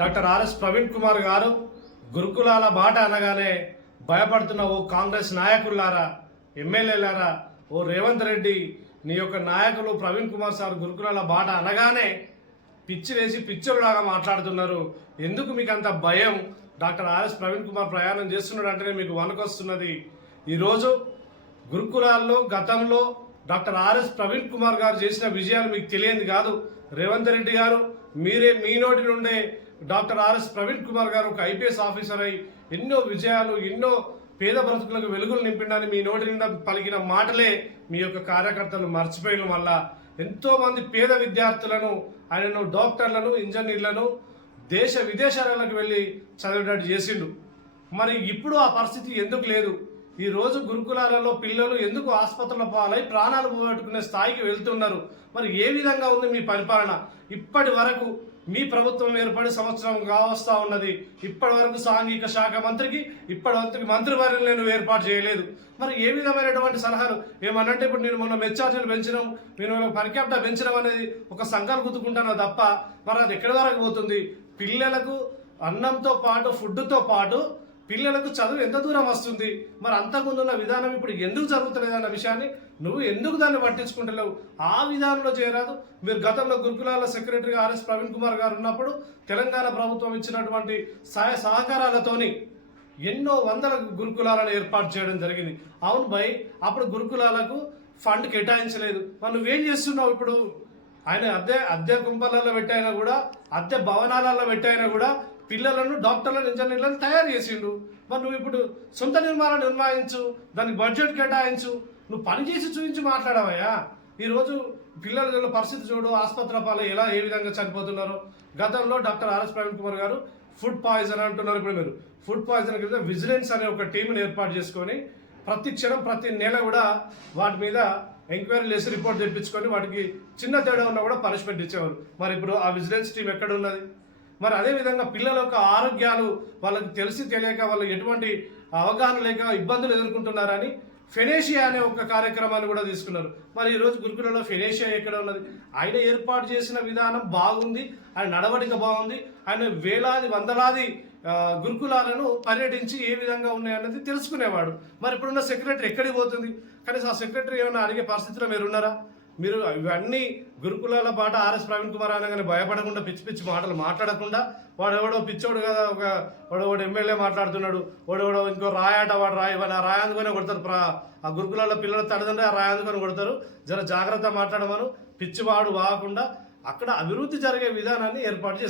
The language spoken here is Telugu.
డాక్టర్ ఆర్ఎస్ ప్రవీణ్ కుమార్ గారు గురుకులాల బాట అనగానే భయపడుతున్న ఓ కాంగ్రెస్ నాయకులారా, ఎమ్మెల్యేలారా, ఓ రేవంత్ రెడ్డి నీ యొక్క నాయకులు ప్రవీణ్ కుమార్ సార్ గురుకులాల బాట అనగానే పిచ్చి వేసి పిచ్చోళ్ళలాగా మాట్లాడుతున్నారు. ఎందుకు మీకు అంత భయం? డాక్టర్ ఆర్ఎస్ ప్రవీణ్ కుమార్ ప్రయాణం చేస్తున్నాడు అంటేనే మీకు వణకొస్తున్నది. ఈరోజు గురుకులాల్లో గతంలో డాక్టర్ ఆర్ఎస్ ప్రవీణ్ కుమార్ గారు చేసిన విజయాలు మీకు తెలియంది కాదు. రేవంత్ రెడ్డి గారు మీ నోటి నుండే డాక్టర్ ఆర్ఎస్ ప్రవీణ్ కుమార్ గారు ఒక ఐపీఎస్ ఆఫీసర్ అయి ఎన్నో విజయాలు, ఎన్నో పేద బ్రతుకులకు వెలుగులు నింపిండని మీ నోటి నిండా పలికిన మాటలే మీ యొక్క కార్యకర్తలు మర్చిపోయిన వల్ల ఎంతో మంది పేద విద్యార్థులను, ఆయనను డాక్టర్లను, ఇంజనీర్లను దేశ విదేశాలకు వెళ్ళి చదివేటట్టు చేసిండు. మరి ఇప్పుడు ఆ పరిస్థితి ఎందుకు లేదు? ఈ రోజు గురుకులాలలో పిల్లలు ఎందుకు ఆసుపత్రుల పాలై ప్రాణాలు పోగొట్టుకునే స్థాయికి వెళ్తున్నారు? మరి ఏ విధంగా ఉంది మీ పరిపాలన? ఇప్పటి వరకు మీ ప్రభుత్వం ఏర్పడి సంవత్సరం కావస్తా ఉన్నది. ఇప్పటి వరకు సాంఘిక శాఖ మంత్రికి, ఇప్పటి వరకు మంత్రివర్యులు నేను ఏర్పాటు చేయలేదు. మరి ఏ విధమైనటువంటి సలహాలు ఏమనంటే, ఇప్పుడు నేను మొన్న మెచ్చార్జీలు పెంచడం, నేను పర్ క్యాపిటా పెంచడం అనేది ఒక సంఘాలు గుద్దుకుంటానో తప్ప మరి అది ఎక్కడి వరకు పోతుంది? పిల్లలకు అన్నంతో పాటు, ఫుడ్తో పాటు పిల్లలకు చదువు ఎంత దూరం వస్తుంది? మరి అంతకుముందు ఉన్న విధానం ఇప్పుడు ఎందుకు జరుగుతలేదు అన్న విషయాన్ని నువ్వు ఎందుకు దాన్ని పట్టించుకుంటలేవు? ఆ విధానంలో చేయరాదు. మీరు గతంలో గురుకులాల సెక్రటరీగా ఆర్ఎస్ ప్రవీణ్ కుమార్ గారు ఉన్నప్పుడు తెలంగాణ ప్రభుత్వం ఇచ్చినటువంటి సహాయ సహకారాలతోని ఎన్నో వందల గురుకులాలను ఏర్పాటు చేయడం జరిగింది. అవును భయ్, అప్పుడు గురుకులాలకు ఫండ్ కేటాయించలేదు. మరి నువ్వేం చేస్తున్నావు ఇప్పుడు? ఆయన అద్దె కుంపలలో పెట్టైనా కూడా, అద్దె భవనాలలో పెట్టైనా కూడా పిల్లలను, డాక్టర్లను, ఇంజనీర్లను తయారు చేసిండు. మరి నువ్వు ఇప్పుడు సొంత నిర్మాణం నిర్మాణించు, దానికి బడ్జెట్ కేటాయించు, నువ్వు పని చేసి చూపించి మాట్లాడవయ్యా. ఈరోజు పిల్లల పరిస్థితి చూడు, ఆసుపత్రి పాలు ఏ విధంగా చనిపోతున్నారో. గతంలో డాక్టర్ ఆర్ఎస్ ప్రవీణ్ కుమార్ గారు ఫుడ్ పాయిజన్ అంటున్నారు. ఇప్పుడు మీరు ఫుడ్ పాయిజన్ కింద విజిలెన్స్ అనే ఒక టీంని ఏర్పాటు చేసుకొని ప్రతి క్షణం, ప్రతి నెల కూడా వాటి మీద ఎంక్వైరీ చేసి రిపోర్ట్ తెప్పించుకొని వాటికి చిన్న తేడా ఉన్నా కూడా పనిష్మెంట్ ఇచ్చేవారు. మరి ఇప్పుడు ఆ విజిలెన్స్ టీం ఎక్కడ ఉన్నది? మరి అదేవిధంగా పిల్లల యొక్క ఆరోగ్యాలు వాళ్ళకి తెలిసి తెలియక, వాళ్ళు ఎటువంటి అవగాహన లేక ఇబ్బందులు ఎదుర్కొంటున్నారని ఫెనేషియా అనే ఒక కార్యక్రమాన్ని కూడా తీసుకున్నారు. మరి ఈరోజు గురుకులలో ఫెనేషియా ఎక్కడ ఉన్నది? ఆయన ఏర్పాటు చేసిన విధానం బాగుంది, ఆయన నడవడిక బాగుంది, ఆయన వేలాది వందలాది గురుకులాలను పర్యటించి ఏ విధంగా ఉన్నాయన్నది తెలుసుకునేవాడు. మరి ఇప్పుడున్న సెక్రటరీ ఎక్కడికి పోతుంది? కనీసం ఆ సెక్రటరీ ఏమైనా అడిగే పరిస్థితిలో మీరు ఉన్నారా? మీరు ఇవన్నీ గురుకులాల పాట ఆర్ఎస్ ప్రవీణ్ కుమార్ అనగానే భయపడకుండా, పిచ్చి పిచ్చి మాటలు మాట్లాడకుండా, వాడెవడో పిచ్చోడు కదా, వాడు ఎమ్మెల్యే మాట్లాడుతున్నాడు, వాడెవడో ఇంకో రాయాట, వాడు రాయందుకొని కొడతారు. ఆ గురుకులాల పిల్లల తల్లిదండ్రులు ఆ రాయందుకొని కొడతారు. జర జాగ్రత్త మాట్లాడమను. పిచ్చివాడు వాగకుండా అక్కడ అభివృద్ధి జరిగే విధానాన్ని ఏర్పాటు చేస్తారు.